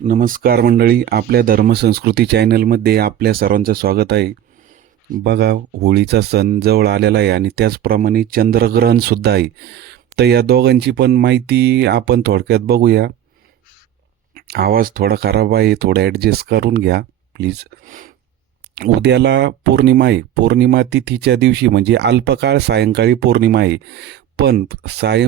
नमस्कार मंडळी, आपल्या धर्मसंस्कृती चॅनलमध्ये आपल्या सर्वांचं स्वागत आहे. बघा, होळीचा सण जवळ आलेला आहे आणि त्याचप्रमाणे चंद्रग्रहणसुद्धा आहे. तर या दोघांची पण माहिती आपण थोडक्यात बघूया. आवाज थोडा खराब आहे, थोडा ॲडजस्ट करून घ्या प्लीज. उद्याला पौर्णिमा आहे. पौर्णिमा तिथीच्या दिवशी म्हणजे अल्पकाळ सायंकाळी पौर्णिमा आहे. पण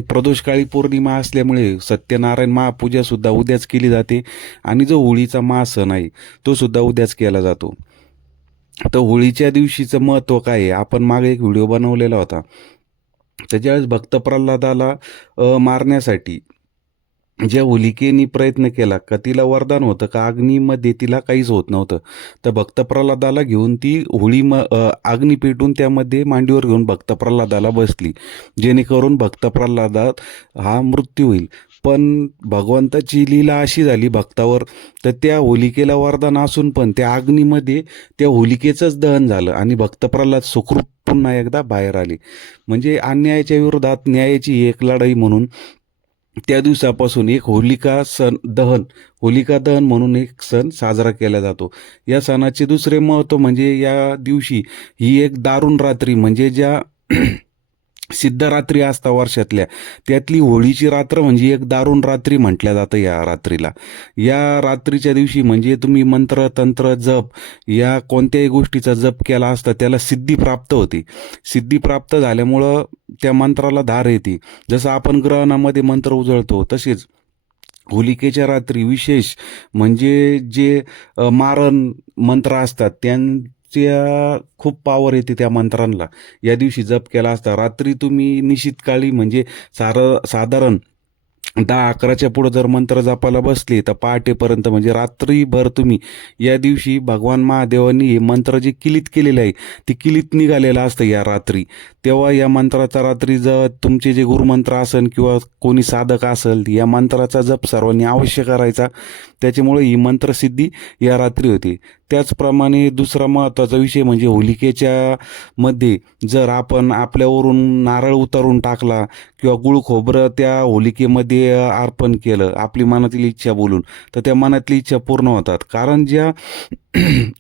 प्रदोषकाळी पौर्णिमा असल्यामुळे सत्यनारायण महापूजासुद्धा उद्याच केली जाते आणि जो होळीचा महासण आहे तो सुद्धा उद्याच केला जातो. तर होळीच्या दिवशीचं महत्त्व काय आहे, आपण मागे एक व्हिडिओ बनवलेला होता. तर ज्यावेळेस भक्त प्रल्हादाला मारण्यासाठी ज्या होलिकेने प्रयत्न केला का तिला वरदान होतं का अग्नीमध्ये तिला काहीच होत नव्हतं. तर भक्त प्रल्हादाला घेऊन ती अग्नी पेटून त्यामध्ये मांडीवर घेऊन भक्त प्रल्हादाला बसली, जेणेकरून भक्त प्रल्हादात हा मृत्यू होईल. पण भगवंताची लीला अशी झाली भक्तावर, तर त्या होलिकेला वरदान असून पण त्या अग्नीमध्ये त्या होलिकेचंच दहन झालं आणि भक्त प्रल्हाद सुखरूप पुन्हा एकदा बाहेर आले. म्हणजे अन्यायाच्या विरोधात न्यायाची एक लढाई म्हणून त्या दिवसापासून एक होलिका दहन म्हणून एक सण साजरा केला जातो. या सणाचे दुसरे महत्त्व म्हणजे या दिवशी ही एक दारुण रात्री म्हणजे ज्या सिद्धरात्री असतात वर्षातल्या, त्यातली होळीची रात्र म्हणजे एक दारुण रात्री म्हटल्या जातं या रात्रीला. या रात्रीच्या दिवशी म्हणजे तुम्ही मंत्र तंत्र जप या कोणत्याही गोष्टीचा जप केला असता त्याला सिद्धी प्राप्त होते. सिद्धी प्राप्त झाल्यामुळं त्या मंत्राला धार येते. जसं आपण ग्रहणामध्ये मंत्र उजळतो तसेच होलिकेच्या रात्री विशेष म्हणजे जे मारण मंत्र असतात त्यांच्या खूप पॉवर येते त्या मंत्रांना. या दिवशी जप केला असता रात्री तुम्ही निशित काळी म्हणजे साधारण 10-11च्या पुढं जर मंत्र जपायला बसले तर पहाटेपर्यंत म्हणजे रात्रीभर तुम्ही या दिवशी भगवान महादेवांनी हे मंत्र जे किलीत केलेले आहे ते किलीत निघालेलं असतं या रात्री. तेव्हा या मंत्राचा रात्री जर तुमचे जे गुरुमंत्र असेल किंवा कोणी साधक असेल या मंत्राचा जप सर्वांनी अवश्य करायचा. त्याच्यामुळे ही मंत्रसिद्धी या रात्री होती. त्याचप्रमाणे दुसरा महत्त्वाचा विषय म्हणजे होलिकेच्या मध्ये जर आपण आपल्यावरून नारळ उतारून टाकला किंवा गुळ खोबरं त्या होलिकेमध्ये अर्पण केलं आपली मनातील इच्छा बोलून, तर त्या मनातली इच्छा पूर्ण होतात. कारण ज्या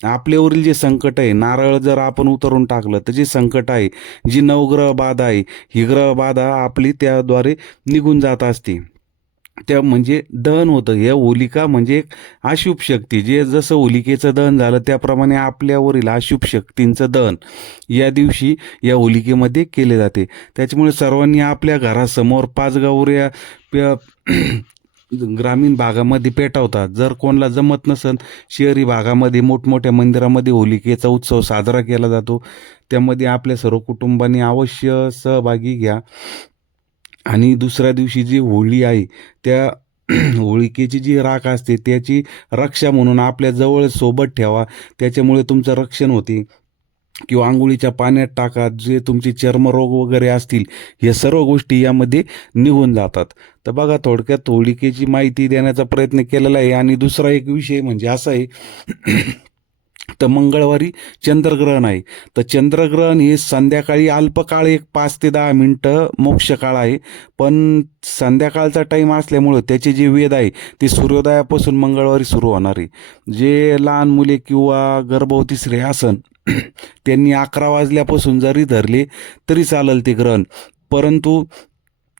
आपल्यावरील जे संकट आहे, नारळ जर आपण उतरून टाकलं तर जे संकट आहे, जी नवग्रह बाधा आहे, ही ग्रह बाधा आपली त्याद्वारे निघून जात असते. त्या म्हणजे दहन होतं. या होलिका म्हणजे एक अशुभ शक्ती, जे जसं होलिकेचं दहन झालं त्याप्रमाणे आपल्यावरील अशुभ शक्तींचं दहन या दिवशी या होलिकेमध्ये केले जाते. त्याच्यामुळे सर्वांनी आपल्या घरासमोर 5 गावऱ्या ग्रामीण भागामध्ये पेटवतात. जर कोणाला जमत नसेल, शहरी भागामध्ये मोठमोठ्या मंदिरामध्ये होलिकेचा उत्सव साजरा केला जातो. त्यामध्ये आपल्या सर्व कुटुंबांनी अवश्य सहभागी घ्या. आणि दुसऱ्या दिवशी जी होळी आहे त्या होळिकेची जी राख असते त्याची रक्षा म्हणून आपल्या जवळ सोबत ठेवा. त्याच्यामुळे तुमचं रक्षण होते. किंवा आंघोळीच्या पाण्यात टाका. जे तुमचे चर्मरोग वगैरे असतील या सर्व गोष्टी यामध्ये निघून जातात. तर बघा, थोडक्यात होळिकेची माहिती देण्याचा प्रयत्न केलेला आहे. आणि दुसरा एक विषय म्हणजे असा आहे तर मंगळवारी चंद्रग्रहण आहे. तर चंद्रग्रहण हे संध्याकाळी अल्पकाळ एक 5 ते 10 मिनटं मोक्ष काळ आहे. पण संध्याकाळचा टाईम असल्यामुळं त्याचे जे वेद आहे ते सूर्योदयापासून मंगळवारी सुरू होणार आहे. जे लहान मुले किंवा गर्भवती स्त्री असन त्यांनी 11 वाजल्यापासून जरी धरले तरी चालेल ते ग्रहण. परंतु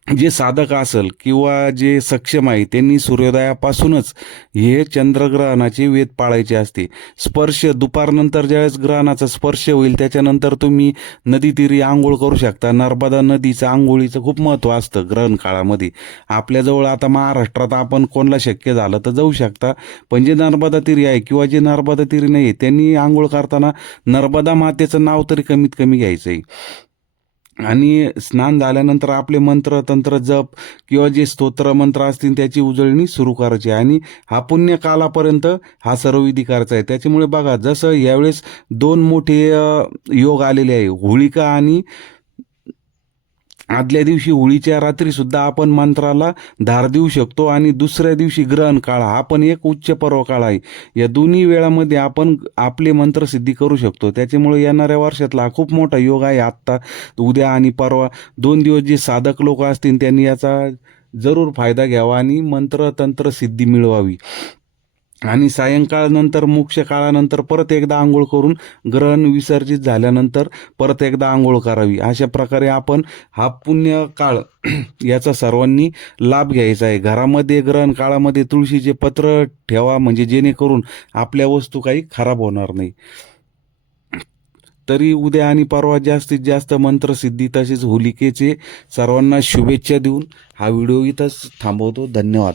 जे साधक असेल किंवा जे सक्षम आहे त्यांनी सूर्योदयापासूनच हे चंद्रग्रहणाचे वेध पाळायचे असते. स्पर्श दुपारनंतर ज्यावेळेस ग्रहणाचा स्पर्श होईल त्याच्यानंतर तुम्ही नदी तीरी आंघोळ करू शकता. नर्मदा नदीचं आंघोळीचं खूप महत्त्व असतं ग्रहण काळामध्ये. आपल्याजवळ आता महाराष्ट्रात आपण कोणाला शक्य झालं तर जाऊ शकता, पण जे नर्मदा तीरी आहे किंवा जे नर्मदा तीरी नाही त्यांनी आंघोळ करताना नर्मदा मातेचं नाव तरी कमीत कमी घ्यायचं आहे. आणि स्नान झाल्यानंतर आपले मंत्र तंत्र जप किंवा जे स्तोत्र मंत्र असतील त्याची उजळणी सुरू करायची आणि हा पुण्यकालापर्यंत हा सर्व विधी करायचा आहे. त्याच्यामुळे बघा, जसं यावेळेस 2 मोठे योग आलेले आहे. होळिका आणि आदल्या दिवशी होळीच्या रात्रीसुद्धा आपण मंत्राला धार देऊ शकतो आणि दुसऱ्या दिवशी ग्रहण काळ हा पण एक उच्च पर्व काळ आहे. या दोन्ही वेळामध्ये आपण आपले मंत्र सिद्धी करू शकतो. त्याच्यामुळे येणाऱ्या वर्षातला खूप मोठा योग आहे. आत्ता उद्या आणि परवा 2 दिवस जे साधक लोक असतील त्यांनी याचा जरूर फायदा घ्यावा आणि मंत्र तंत्र सिद्धी मिळवावी. आणि सायंकाळनंतर मोक्ष काळानंतर परत एकदा आंघोळ करून ग्रहण विसर्जित झाल्यानंतर परत एकदा आंघोळ करावी. अशा प्रकारे आपण हा पुण्य काळ याचा सर्वांनी लाभ घ्यायचा आहे. घरामध्ये ग्रहण काळामध्ये तुळशीचे पत्र ठेवा, म्हणजे जेणेकरून आपल्या वस्तू काही खराब होणार नाही. तरी उद्या आणि परवा जास्तीत जास्त मंत्रसिद्धी तसेच होलिकेचे सर्वांना शुभेच्छा देऊन हा व्हिडिओ इथंच थांबवतो. धन्यवाद.